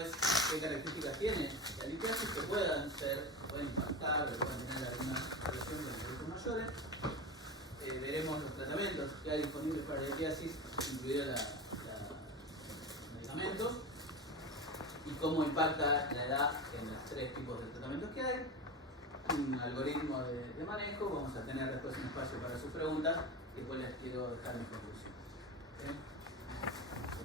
Después, ¿qué características tiene la litiasis? Que pueden impactar, que pueden tener alguna relación con los adultos mayores. Veremos los tratamientos que hay disponibles para la litiasis, incluidos los medicamentos, y cómo impacta la edad en los 3 tipos de tratamientos que hay. Un algoritmo de manejo. Vamos a tener después un espacio para sus preguntas, y después les quiero dejar mi conclusión.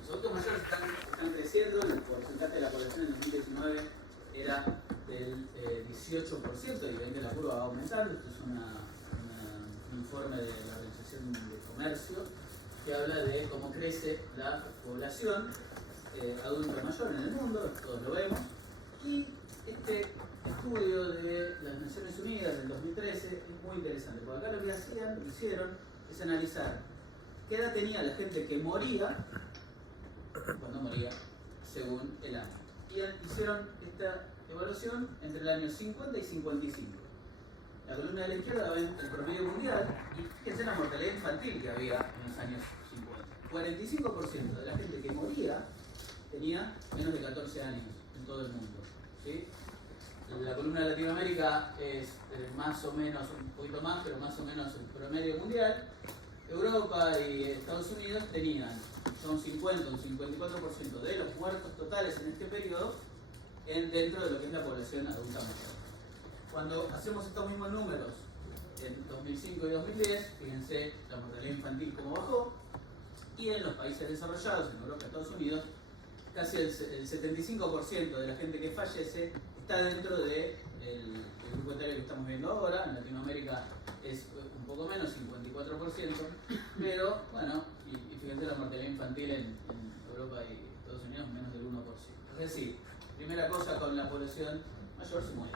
Los adultos mayores están creciendo. El porcentaje de la población en 2019 era del 18%, y ven que la curva va aumentando. Esto es un informe de la Organización de Comercio que habla de cómo crece la población adulta mayor en el mundo. Todos lo vemos. Y este estudio de las Naciones Unidas del 2013 es muy interesante, porque acá lo que hicieron es analizar qué edad tenía la gente que moría, cuando moría, según el año. Y hicieron esta evaluación entre el año 50 y 55. La columna de la izquierda ven el promedio mundial, y fíjense la mortalidad infantil que había en los años 50. 45% de la gente que moría tenía menos de 14 años en todo el mundo, ¿sí? La columna de Latinoamérica es más o menos, un poquito más, pero más o menos el promedio mundial. Europa y Estados Unidos tenían un 50, un 54% de los muertos totales en este periodo dentro de lo que es la población adulta mayor. Cuando hacemos estos mismos números en 2005 y 2010, fíjense la mortalidad infantil cómo bajó, y en los países desarrollados, en Europa y Estados Unidos, casi el 75% de la gente que fallece está dentro del grupo etario que estamos viendo ahora. En Latinoamérica es un poco menos, 54%, pero bueno, y fíjense la mortalidad infantil en Europa y Estados Unidos, menos del 1%. Es decir, primera cosa, con la población mayor se muere,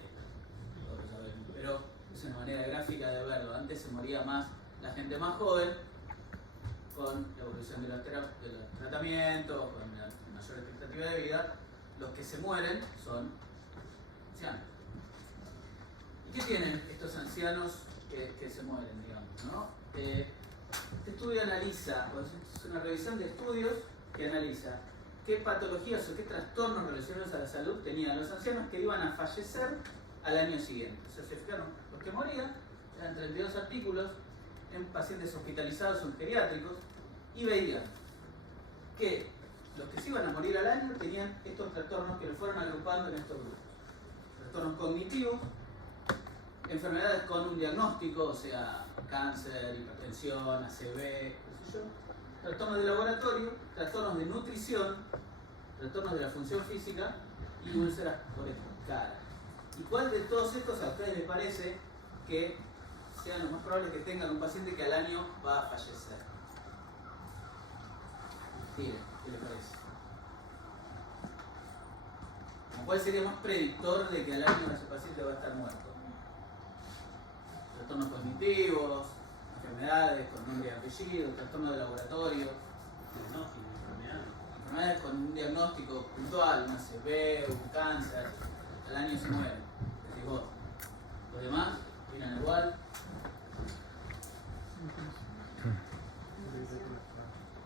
todos lo sabemos, pero es una manera gráfica de verlo. Antes se moría más la gente más joven, con la evolución de los tratamientos, con la mayor expectativa de vida. Los que se mueren son ancianos. ¿Y qué tienen estos ancianos que se mueren, digamos, ¿no? Este estudio analiza, es una revisión de estudios que analiza qué patologías o qué trastornos relacionados a la salud tenían los ancianos que iban a fallecer al año siguiente. O sea, se fijaron, los que morían, eran 32 artículos en pacientes hospitalizados o geriátricos, y veían que los que se iban a morir al año tenían estos trastornos que los fueron agrupando en estos grupos. Trastornos cognitivos, enfermedades con un diagnóstico, o sea, cáncer, hipertensión, ACV, qué sé yo, trastornos de laboratorio, trastornos de nutrición, trastornos de la función física y úlceras por cara. ¿Y cuál de todos estos a ustedes les parece que sean los más probables que tengan un paciente que al año va a fallecer? Miren, ¿qué les parece? ¿Cuál sería más predictor de que al año ese paciente va a estar muerto? Trastornos cognitivos, enfermedades con nombre y apellido, trastornos de laboratorio, enfermedades con un diagnóstico puntual, un ACV, un cáncer, al año se mueren. Decís vos. Los demás miran igual.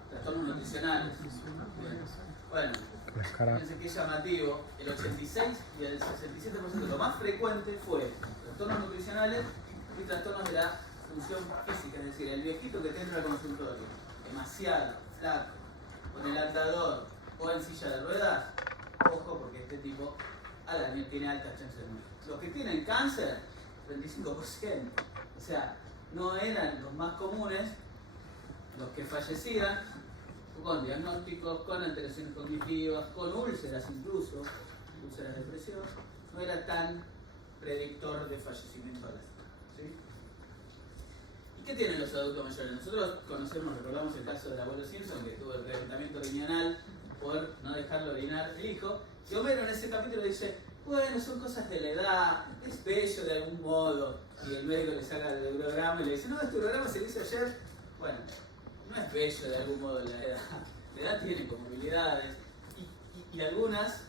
Trastornos nutricionales. Bueno, fíjense que es llamativo, el 86 y el 67%, lo más frecuente fue trastornos nutricionales y trastornos de la función física, es decir, el viejito que entra al consultorio, demasiado flaco, con el andador o en silla de ruedas, ojo, porque este tipo al año tiene altas chances de morir. Los que tienen cáncer, 35%, o sea, no eran los más comunes los que fallecían con diagnósticos, con alteraciones cognitivas, con úlceras incluso, úlceras de presión, no era tan predictor de fallecimiento a la edad, ¿sí? ¿Y qué tienen los adultos mayores? Nosotros recordamos el caso del abuelo Simpson, que tuvo el reventamiento riñonal por no dejarlo orinar el hijo, y Homero en ese capítulo dice, bueno, son cosas de la edad, es bello de algún modo, y el médico le saca el urograma y le dice, no, este urograma se le hizo ayer. Bueno, no es bello de algún modo la edad. La edad tiene comorbilidades y algunas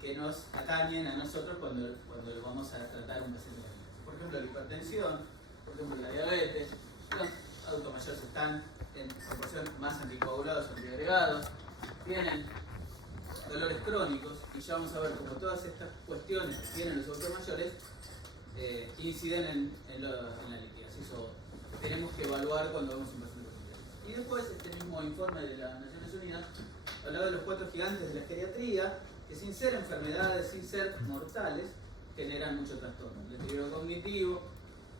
que nos atañen a nosotros cuando vamos a tratar un paciente. Por ejemplo, la hipertensión, por ejemplo, la diabetes. Los adultos mayores están en proporción más anticoagulados o antiagregados. Tienen dolores crónicos, y ya vamos a ver cómo todas estas cuestiones que tienen los adultos mayores inciden en la litiasis, o tenemos que evaluar cuando vemos un paciente con litiasis. Y después, este mismo informe de las Naciones Unidas hablaba de los 4 gigantes de la geriatría, que sin ser enfermedades, sin ser mortales, generan mucho trastorno. El deterioro cognitivo,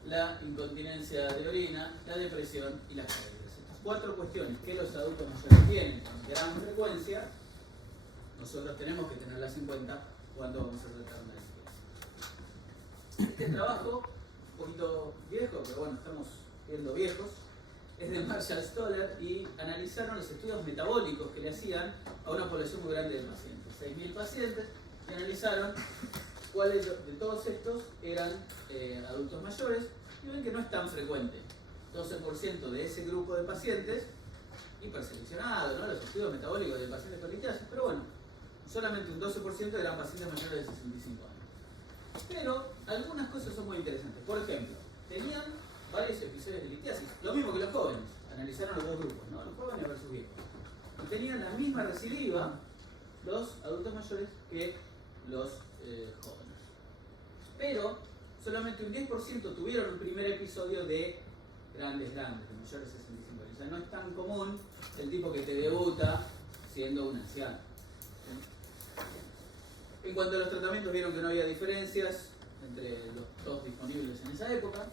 la incontinencia de orina, la depresión y las caídas. Estas 4 cuestiones que los adultos mayores tienen con gran frecuencia, nosotros tenemos que tenerlas en cuenta cuando vamos a tratar una litiasis. Este trabajo, un poquito viejo, pero bueno, estamos viendo viejos, es de Marshall Stoller, y analizaron los estudios metabólicos que le hacían a una población muy grande de pacientes, 6.000 pacientes, y analizaron cuáles de todos estos eran adultos mayores, y ven que no es tan frecuente. 12% de ese grupo de pacientes, hiperseleccionado, ¿no? Los estudios metabólicos de pacientes con litiasis, pero bueno, solamente un 12% eran pacientes mayores de 65 años. Pero algunas cosas son muy interesantes. Por ejemplo, tenían varios episodios de litiasis, lo mismo que los jóvenes. Analizaron los 2 grupos, ¿no? Los jóvenes versus viejos. Y tenían la misma recidiva los adultos mayores que los jóvenes. Pero solamente un 10% tuvieron un primer episodio de grandes, de mayores de 65 años. O sea, no es tan común el tipo que te debuta siendo un anciano. En cuanto a los tratamientos, vieron que no había diferencias entre los 2 disponibles en esa época.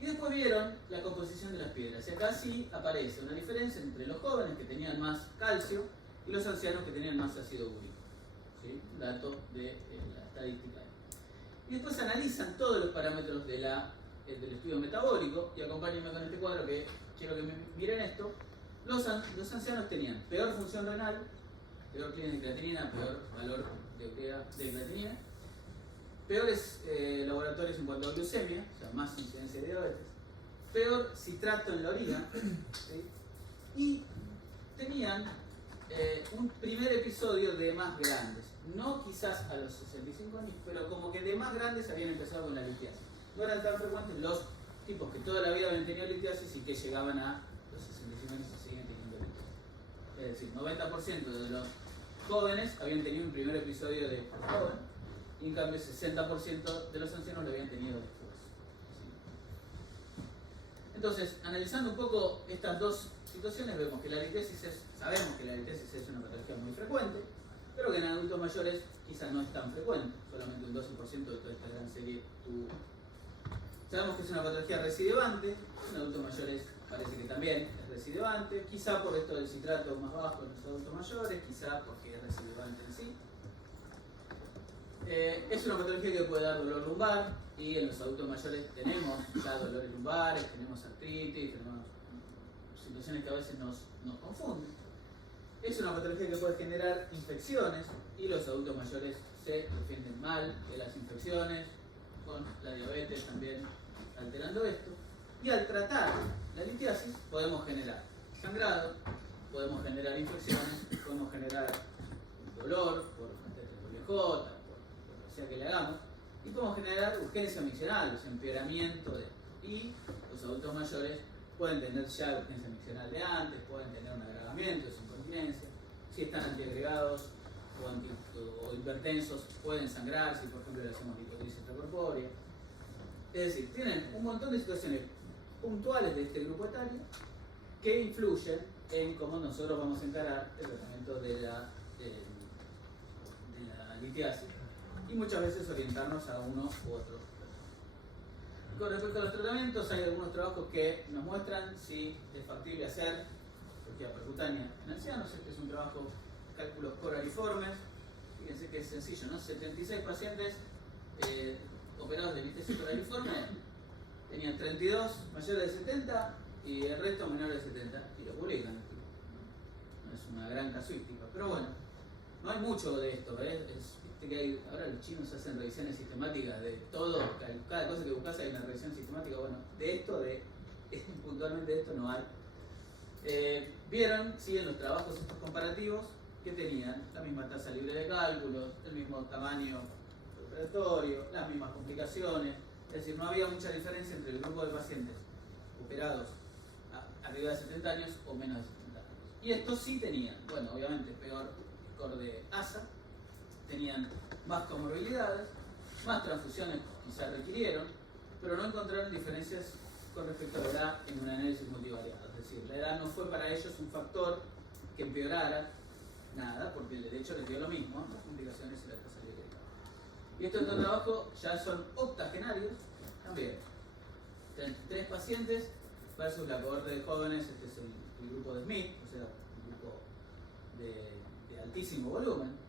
Y después vieron la composición de las piedras. Y acá sí aparece una diferencia entre los jóvenes, que tenían más calcio, y los ancianos, que tenían más ácido úrico. ¿Sí? Dato de la estadística. Y después analizan todos los parámetros del estudio metabólico. Y acompáñenme con este cuadro, que quiero que miren esto. Los ancianos tenían peor función renal, peor clínica de creatinina, peor valor de creatinina, peores laboratorios en cuanto a glucemia, o sea, más incidencia de diabetes, peor citrato en la orina, ¿sí? Y tenían un primer episodio de más grandes, no quizás a los 65 años, pero como que de más grandes habían empezado con la litiasis. No eran tan frecuentes los tipos que toda la vida habían tenido litiasis y que llegaban a los 65 años y siguen teniendo litiasis. Es decir, 90% de los jóvenes habían tenido un primer episodio de joven, y en cambio 60% de los ancianos lo habían tenido después. ¿Sí? Entonces, analizando un poco estas 2 situaciones, vemos que la litiasis sabemos que la litiasis es una patología muy frecuente, pero que en adultos mayores quizás no es tan frecuente, solamente un 12% de toda esta gran serie tuvo. Sabemos que es una patología recidivante, en adultos mayores parece que también es recidivante, quizá por esto del citrato más bajo en los adultos mayores, quizá porque es recidivante en sí. Es una patología que puede dar dolor lumbar, y en los adultos mayores tenemos ya dolores lumbares, tenemos artritis, tenemos situaciones que a veces nos confunden. Es una patología que puede generar infecciones, y los adultos mayores se defienden mal de las infecciones, con la diabetes también alterando esto. Y al tratar la litiasis podemos generar sangrado, podemos generar infecciones, podemos generar dolor por TTOJ, por lo que sea que le hagamos, y podemos generar urgencia miccional, o sea, empeoramiento y los adultos mayores pueden tener ya urgencia miccional de antes, pueden tener un agravamiento de su incontinencia, si están antiagregados o hipertensos pueden sangrar, si por ejemplo le hacemos lipotricia extracorpórea. Es decir, tienen un montón de situaciones puntuales de este grupo etario que influyen en cómo nosotros vamos a encarar el tratamiento de la litiasis, y muchas veces orientarnos a uno u otro. Con respecto a los tratamientos, hay algunos trabajos que nos muestran si es factible hacer cirugía percutánea en ancianos. Este es un trabajo de cálculos coraliformes. Fíjense que es sencillo, ¿no? 76 pacientes operados de litiasis coraliforme, tenían 32 mayores de 70 y el resto menores de 70, y lo publican. No es una gran casuística, pero bueno, no hay mucho de esto, viste que ahora los chinos hacen revisiones sistemáticas de todo, cada cosa que buscas hay una revisión sistemática. Bueno, de esto, puntualmente de esto no hay. Vieron, sí, en los trabajos estos comparativos, que tenían la misma tasa libre de cálculos, el mismo tamaño operatorio, las mismas complicaciones. Es decir, no había mucha diferencia entre el grupo de pacientes operados arriba de 70 años o menos de 70 años. Y estos sí tenían, bueno, obviamente peor score de ASA, tenían más comorbilidades, más transfusiones quizás requirieron, pero no encontraron diferencias con respecto a la edad en un análisis multivariado. Es decir, la edad no fue para ellos un factor que empeorara nada, porque de hecho les dio lo mismo, las complicaciones y la tasa libre de cálculo. Y estos trabajos ya son octogenarios, también. 33 pacientes versus la cohorte de jóvenes, este es el grupo de Smith, o sea, un grupo de altísimo volumen.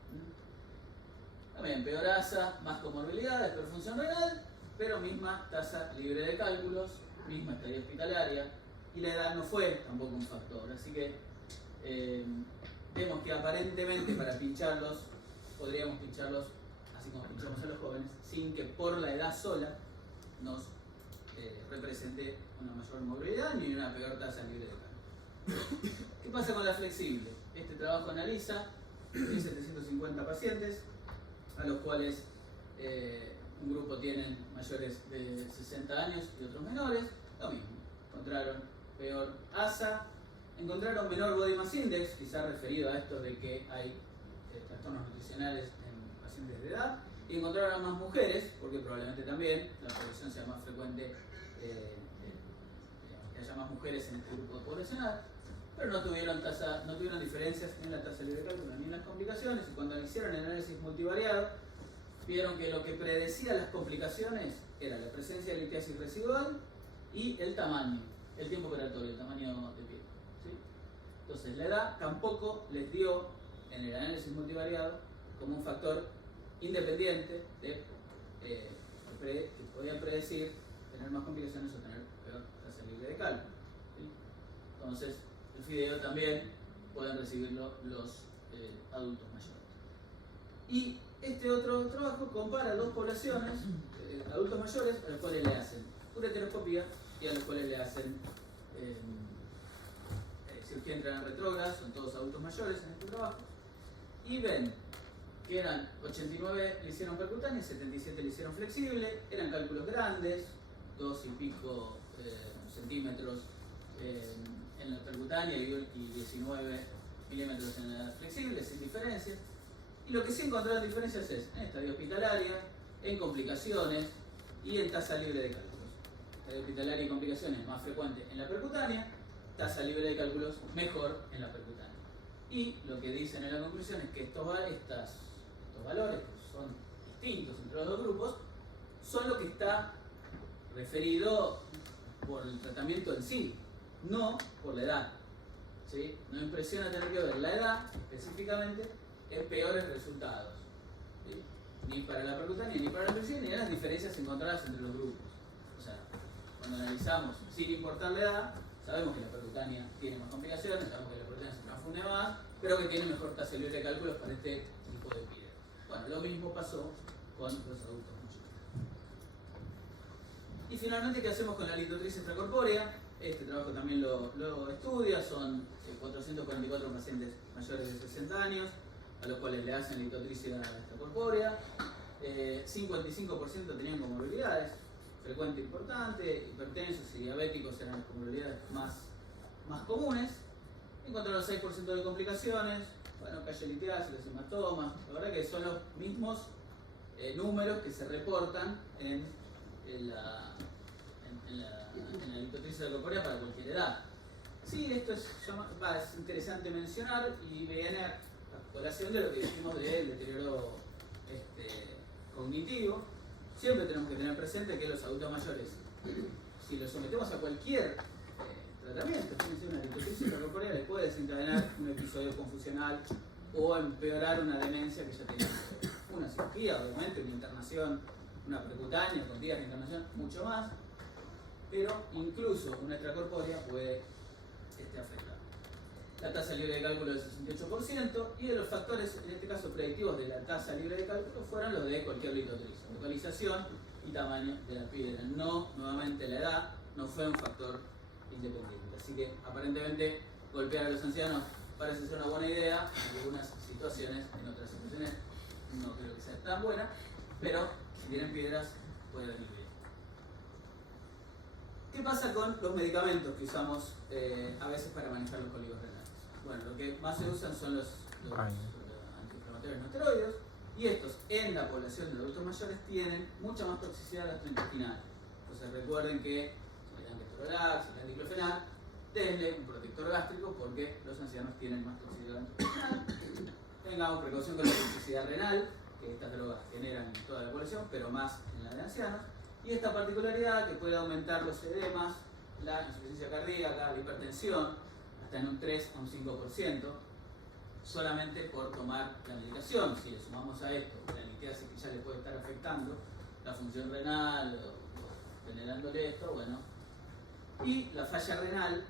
También peor ASA, más comorbilidades, peor función renal, pero misma tasa libre de cálculos, misma estadía hospitalaria, y la edad no fue tampoco un factor. Así que vemos que aparentemente para pincharlos, podríamos pincharlos así como pinchamos a los jóvenes, sin que por la edad sola nos represente una mayor movilidad ni una peor tasa libre de cálculos. ¿Qué pasa con la flexible? Este trabajo analiza 1.750 pacientes, a los cuales un grupo tienen mayores de 60 años y otros menores. Lo mismo, encontraron peor ASA, encontraron menor Body Mass Index, quizás referido a esto de que hay trastornos nutricionales en pacientes de edad, y encontraron más mujeres, porque probablemente también la población sea más frecuente, que haya más mujeres en este grupo poblacional, pero no tuvieron diferencias en la tasa libre de cálculo ni en las complicaciones, y cuando hicieron el análisis multivariado, vieron que lo que predecía las complicaciones era la presencia de litiasis residual y el tamaño, el tiempo operatorio, el tamaño de piel. ¿Sí? Entonces la edad tampoco les dio en el análisis multivariado como un factor independiente de que podía predecir tener más complicaciones o tener peor tasa libre de cálculo. ¿Sí? Entonces el FIDEO también pueden recibirlo los adultos mayores. Y este otro trabajo compara dos poblaciones, adultos mayores, a los cuales le hacen ureteroscopía y a los cuales le hacen cirugía intrarenal retrógrada, son todos adultos mayores en este trabajo, y ven que eran 89 le hicieron percutánea, 77 le hicieron flexible, eran cálculos grandes, 2 y pico centímetros en la percutánea y 19 milímetros en la flexible, sin diferencias. Y lo que sí encontraron diferencias es en estadio hospitalaria, en complicaciones y en tasa libre de cálculos. Estadio hospitalaria y complicaciones más frecuentes en la percutánea, tasa libre de cálculos mejor en la percutánea. Y lo que dicen en la conclusión es que estos valores, que son distintos entre los dos grupos, son lo que está referido por el tratamiento en sí, no por la edad. ¿Sí? No impresiona tener que ver la edad específicamente en peores resultados, ¿sí? Ni para la percutánea, ni para la flexible, ni en las diferencias encontradas entre los grupos. O sea, cuando analizamos sin importar la edad, sabemos que la percutánea tiene más complicaciones, sabemos que la percutánea se transfunde más, pero que tiene mejor tasa libre de cálculos para este tipo de piedra. Bueno, lo mismo pasó con los adultos mayores. Y finalmente, ¿qué hacemos con la litotricia extracorpórea? Este trabajo también lo estudia, son 444 pacientes mayores de 60 años, a los cuales le hacen litotricia extracorpórea. 55% tenían comorbilidades, frecuente e importante, hipertensos y diabéticos eran las comorbilidades más comunes. Encontraron 6% de complicaciones, bueno, cayelitiasis, los hematomas, la verdad que son los mismos números que se reportan en la litotricia extracorpórea para cualquier edad. Sí, esto es interesante mencionar y viene a colación de lo que dijimos del deterioro cognitivo. Siempre tenemos que tener presente que los adultos mayores, si los sometemos a cualquier tratamiento, una litotricia extracorpórea, les puede desencadenar un episodio confusional o empeorar una demencia que ya tenía una cirugía, obviamente, una internación, una percutánea con días de internación, mucho más, pero incluso una extracorpórea puede afectar. La tasa libre de cálculo del 68% y de los factores, en este caso predictivos de la tasa libre de cálculo, fueron los de cualquier litotricia, localización y tamaño de la piedra. No, nuevamente, la edad no fue un factor independiente. Así que aparentemente golpear a los ancianos parece ser una buena idea en algunas situaciones, en otras situaciones no creo que sea tan buena, pero si tienen piedras puede venir bien. ¿Qué pasa con los medicamentos que usamos a veces para manejar los cólicos renales? Bueno, lo que más se usan son los antiinflamatorios no esteroideos, y estos en la población de adultos mayores tienen mucha más toxicidad gastrointestinal. Entonces recuerden que si le dan ketorolac, si le dan diclofenac, denle un protector gástrico porque los ancianos tienen más toxicidad gastrointestinal. Tengamos precaución con la toxicidad renal, que estas drogas generan en toda la población, pero más en la de ancianos. Y esta particularidad que puede aumentar los edemas, la insuficiencia cardíaca, la hipertensión, hasta en un 3 a un 5%, solamente por tomar la medicación. Si le sumamos a esto la litiasis que ya le puede estar afectando la función renal o generándole esto, bueno. Y la falla renal,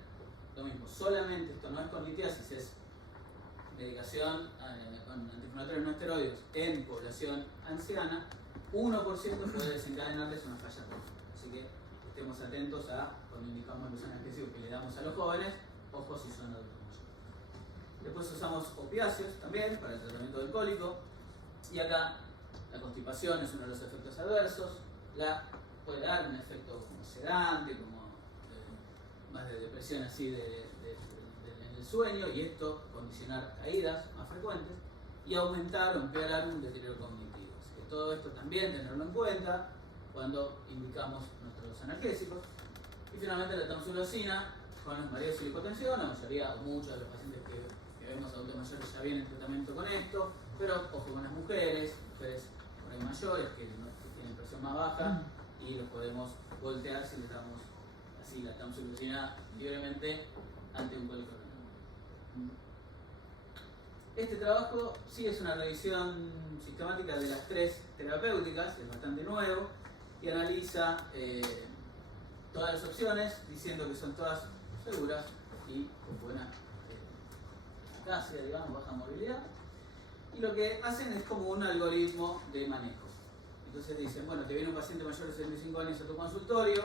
lo mismo, solamente esto no es con litiasis, es medicación con antiinflamatorios no esteroideos en población anciana, 1% puede desencadenarles una falla renal. Así que estemos atentos a cuando indicamos los analgésicos que le damos a los jóvenes, ojo si son adultos mayores. Después usamos opiáceos también para el tratamiento del cólico, y acá la constipación es uno de los efectos adversos. Puede dar un efecto como sedante, como más de depresión así en el sueño, y esto condicionar caídas más frecuentes y aumentar o empeorar un deterioro cognitivo. Así que todo esto también tenerlo en cuenta cuando indicamos nuestros analgésicos. Y finalmente la tamsulosina con los mareos y la hipotensión. La mayoría o muchos de los pacientes que vemos adultos mayores ya vienen en tratamiento con esto, pero ojo con las mujeres por ahí mayores que tienen presión más baja, y los podemos voltear si les damos así la tamsulosina libremente ante un cólico renal. Este trabajo sí es una revisión sistemática de las 3 terapéuticas, es bastante nuevo, y analiza todas las opciones diciendo que son todas seguras y con buena eficacia, digamos, baja movilidad. Y lo que hacen es como un algoritmo de manejo. Entonces dicen, bueno, te viene un paciente mayor de 65 años a tu consultorio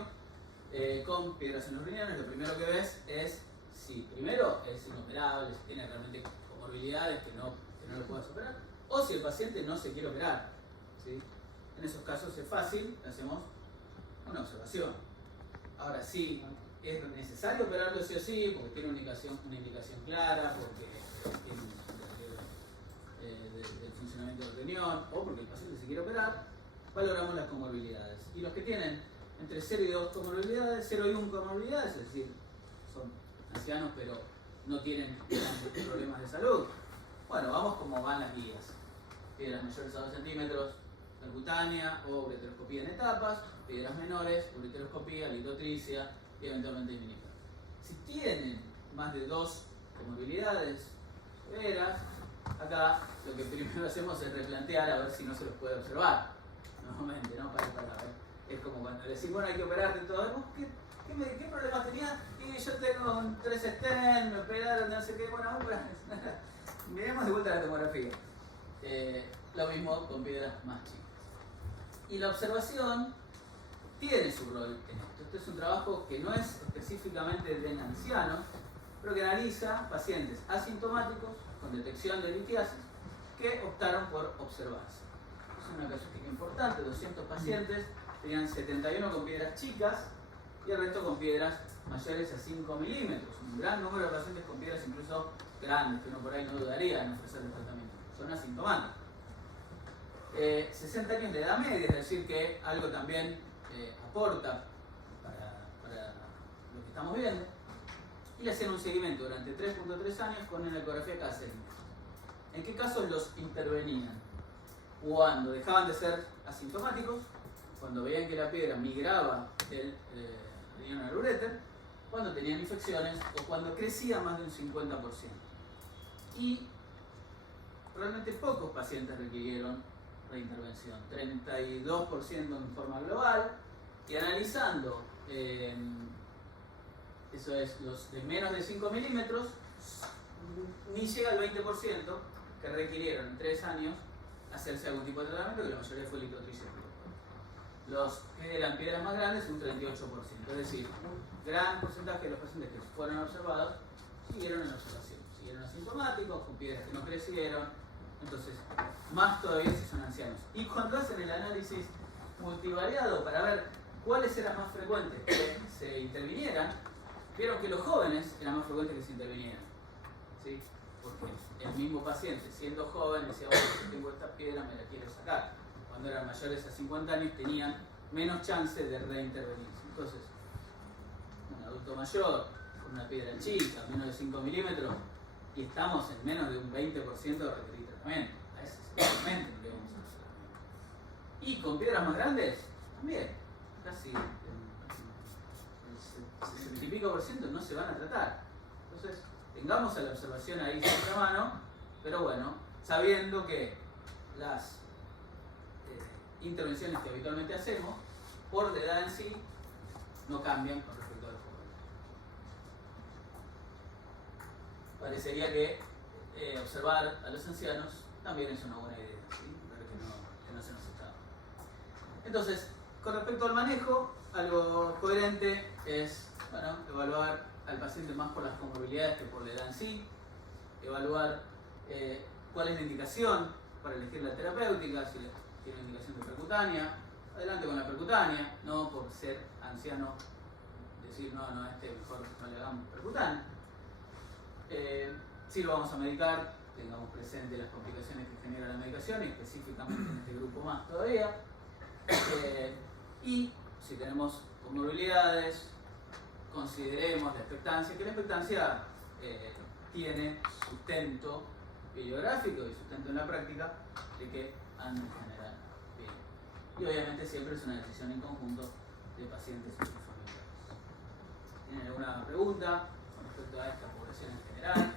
con piedras en los riñones. Lo primero que ves es si primero es inoperable, si tiene realmente comorbilidades que no lo puedas operar, o si el paciente no se quiere operar, ¿sí? En esos casos es fácil, hacemos una observación. Ahora sí, es necesario operarlo sí o sí, porque tiene una indicación clara, porque tiene un deterioro del funcionamiento del riñón, o porque el paciente se quiere operar, valoramos las comorbilidades. Y los que tienen entre 0 y 2 comorbilidades, 0 y 1 comorbilidades, es decir, son ancianos pero no tienen problemas de salud, bueno, vamos como van las guías. Piedras mayores a 2 centímetros, percutánea o ureteroscopía en etapas, piedras menores, ureteroscopía, litotricia y eventualmente disminución. Si tienen más de 2 comorbilidades severas, acá lo que primero hacemos es replantear a ver si no se los puede observar nuevamente, ¿no? Para ver. Es como cuando le decimos, bueno, hay que operarte todo. ¿Qué problemas tenía? Y yo tengo 3 stents, me operaron, no sé qué, bueno, miremos de vuelta la tomografía. Lo mismo con piedras más chicas. Y la observación tiene su rol en esto. Este es un trabajo que no es específicamente de ancianos, pero que analiza pacientes asintomáticos con detección de litiasis que optaron por observarse. Es una casuística importante, 200 pacientes, tenían 71 con piedras chicas y el resto con piedras mayores a 5 milímetros. Un gran número de pacientes con piedras incluso grandes, que uno por ahí no dudaría en ofrecer el tratamiento. Son asintomáticos. 60 años de edad media, es decir, que algo también aporta para lo que estamos viendo. Y le hacen un seguimiento durante 3.3 años con una ecografía cada 6 meses. ¿En qué casos los intervenían? Cuando dejaban de ser asintomáticos, cuando veían que la piedra migraba del riñón al uréter, cuando tenían infecciones o cuando crecía más de un 50%. Y realmente pocos pacientes requirieron reintervención, 32% en forma global, y analizando, eso es, los de menos de 5 milímetros, ni llega al 20% que requirieron en 3 años hacerse algún tipo de tratamiento, que la mayoría fue litotricia. Los que eran piedras más grandes, un 38%. Es decir, un gran porcentaje de los pacientes que fueron observados siguieron en observación. Siguieron asintomáticos, con piedras que no crecieron. Entonces, más todavía si son ancianos. Y cuando hacen el análisis multivariado para ver cuáles eran más frecuentes que se intervinieran, vieron que los jóvenes eran más frecuentes que se intervinieran. ¿Sí? porque el mismo paciente, siendo joven, decía, bueno, yo tengo esta piedra, me la quiero sacar. Cuando eran mayores a 50 años tenían menos chance de reintervenirse. Entonces, un adulto mayor, con una piedra chica, menos de 5 milímetros, y estamos en menos de un 20% de requerir tratamiento. A ese seguramente no le vamos a hacer tratamiento. Y con piedras más grandes, también, casi el 60 y pico % no se van a tratar. Entonces, tengamos a la observación ahí siempre a mano, pero bueno, sabiendo que las intervenciones que habitualmente hacemos, por la edad en sí, no cambian con respecto a los jóvenes. Parecería que observar a los ancianos también es una buena idea, ¿sí? Ver que no se nos escapa. Entonces, con respecto al manejo, algo coherente es, bueno, evaluar al paciente más por las comorbilidades que por la edad en sí, evaluar cuál es la indicación para elegir la terapéutica, si tiene indicación de percutánea, adelante con la percutánea, no por ser anciano decir no, este mejor no le hagamos percutánea. Si lo vamos a medicar, tengamos presente las complicaciones que genera la medicación, y específicamente en este grupo más todavía. Y si tenemos comorbilidades, consideremos la expectancia, que la expectancia tiene sustento bibliográfico y sustento en la práctica de que han de generar bien. Y obviamente siempre es una decisión en conjunto de pacientes y sus familiares. ¿Tienen alguna pregunta con respecto a esta población en general?